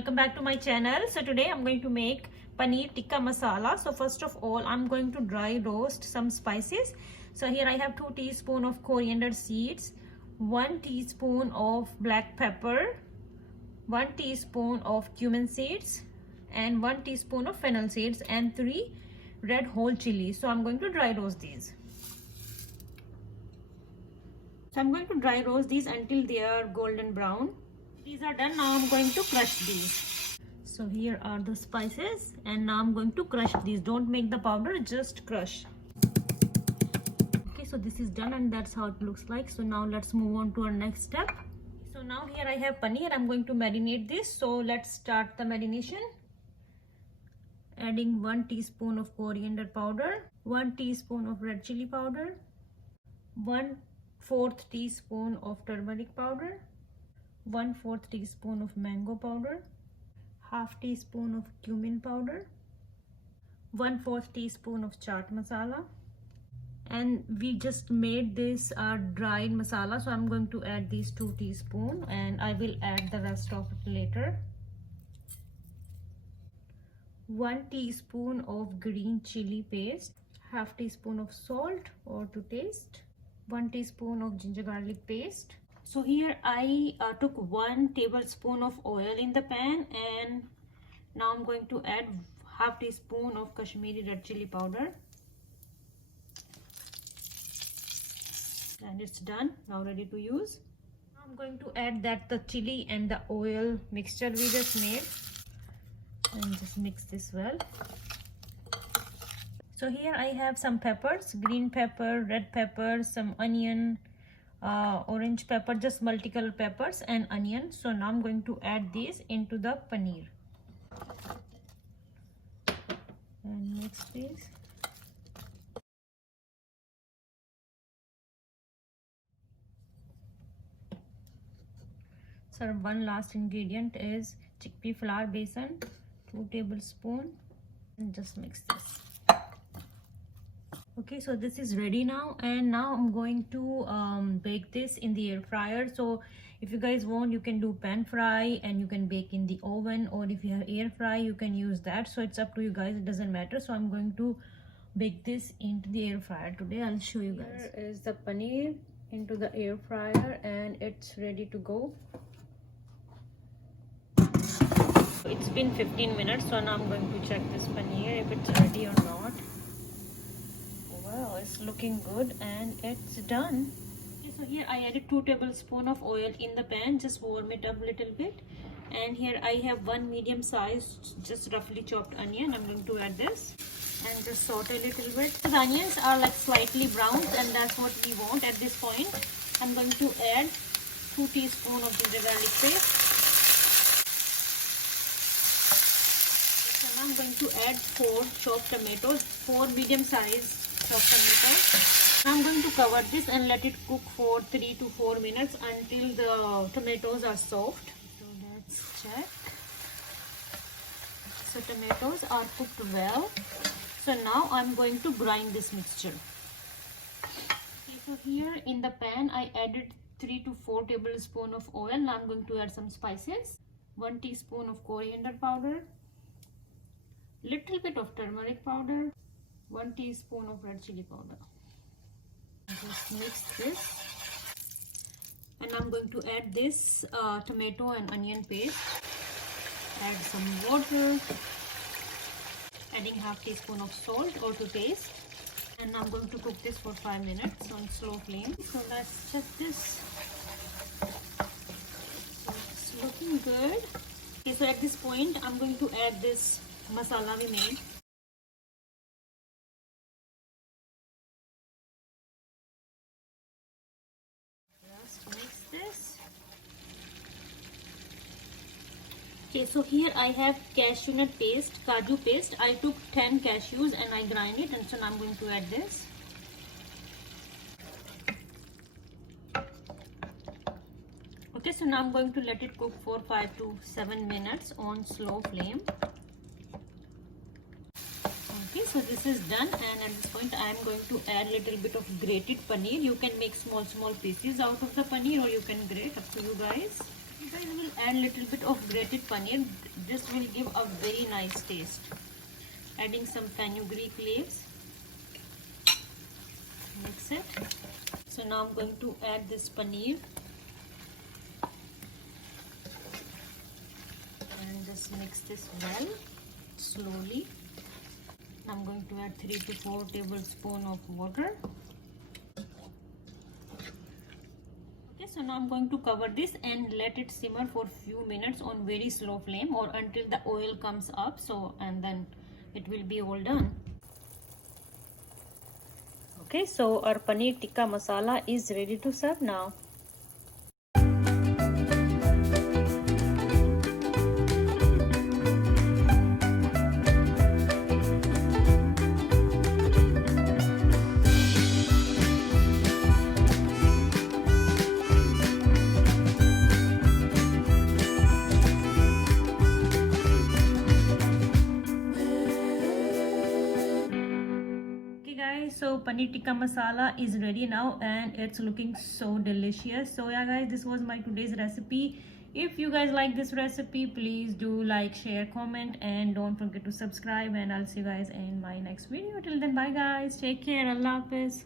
welcome back to my channel. So today I'm going to make paneer tikka masala. So first of all, I'm going to dry roast some spices. So here I have 2 teaspoons of coriander seeds, 1 teaspoon of black pepper, 1 teaspoon of cumin seeds, and 1 teaspoon of fennel seeds, and 3 red whole chilies. So I'm going to dry roast these. So I'm going to dry roast these until they are golden brown. These are done. Now I'm going to crush these. So here are the spices, and now I'm going to crush these. Don't make the powder, just crush. Okay, so this is done, and that's how it looks like. So now let's move on to our next step. So now here I have paneer. I'm going to marinate this. So let's start the marination. Adding 1 teaspoon of coriander powder, 1 teaspoon of red chili powder, 1/4 teaspoon of turmeric powder, 1/4 teaspoon of mango powder, half teaspoon of cumin powder, 1/4 teaspoon of chaat masala, and we just made this dried masala, so I'm going to add these 2 teaspoons, and I will add the rest of it later. 1 teaspoon of green chili paste, half teaspoon of salt or to taste, 1 teaspoon of ginger garlic paste. So here I took 1 tablespoon of oil in the pan, and now I'm going to add half teaspoon of Kashmiri red chili powder, and it's done, now ready to use. Now I'm going to add the chili and the oil mixture we just made, and just mix this well. So here I have some peppers, green pepper, red pepper, some onion, orange pepper, just multicolor peppers and onion. So now I'm going to add these into the paneer and mix this. So one last ingredient is chickpea flour besan, 2 tablespoons, and just mix this. Okay, so this is ready now, and now I'm going to bake this in the air fryer. So if you guys want, you can do pan fry and you can bake in the oven, or if you have air fry, you can use that. So it's up to you guys, it doesn't matter. So I'm going to bake this into the air fryer today. I'll show you guys. Here is the paneer into the air fryer, and it's ready to go. It's been 15 minutes, so now I'm going to check this paneer if it's ready or not. Wow, it's looking good, and it's done. Okay, so here I added 2 tablespoons of oil in the pan, just warm it up a little bit. And here I have 1 medium sized, just roughly chopped onion. I'm going to add this and just saute a little bit. The onions are like slightly brown, and that's what we want at this point. I'm going to add 2 teaspoons of ginger garlic paste. So now I'm going to add 4 chopped tomatoes, 4 medium sized chopped tomatoes. Now I'm going to cover this and let it cook for 3 to 4 minutes until the tomatoes are soft. So let's check. So tomatoes are cooked well. So now I'm going to grind this mixture. Okay, so here in the pan I added 3 to 4 tablespoons of oil. Now I'm going to add some spices. 1 teaspoon of coriander powder, little bit of turmeric powder, 1 teaspoon of red chili powder. Just mix this, and I'm going to add this tomato and onion paste. Add some water, adding half teaspoon of salt or to taste, and I'm going to cook this for 5 minutes on slow flame. So let's check this. So it's looking good. Okay, so at this point I'm going to add this masala we made. Mix this. Okay, so here I have cashew nut paste, kaju paste. I took 10 cashews and I grind it, and so now I'm going to add this. Okay, so now I'm going to let it cook for 5 to 7 minutes on slow flame. Okay, so this is done, and at this point I am going to add a little bit of grated paneer. You can make small pieces out of the paneer, or you can grate, up to you guys. You guys will add little bit of grated paneer. This will give a very nice taste. Adding some fenugreek leaves. Mix it. So now I'm going to add this paneer. And just mix this well, slowly. I'm going to add 3 to 4 tablespoons of water. Okay, so now I'm going to cover this and let it simmer for few minutes on very slow flame or until the oil comes up. So, and then it will be all done. Okay, so our paneer tikka masala is ready to serve now. So paneer tikka masala is ready now and it's looking so delicious. So yeah guys, this was my today's recipe. If you guys like this recipe, please do like, share, comment, and don't forget to subscribe, and I'll see you guys in my next video. Till then, bye guys, take care, Allah Hafiz.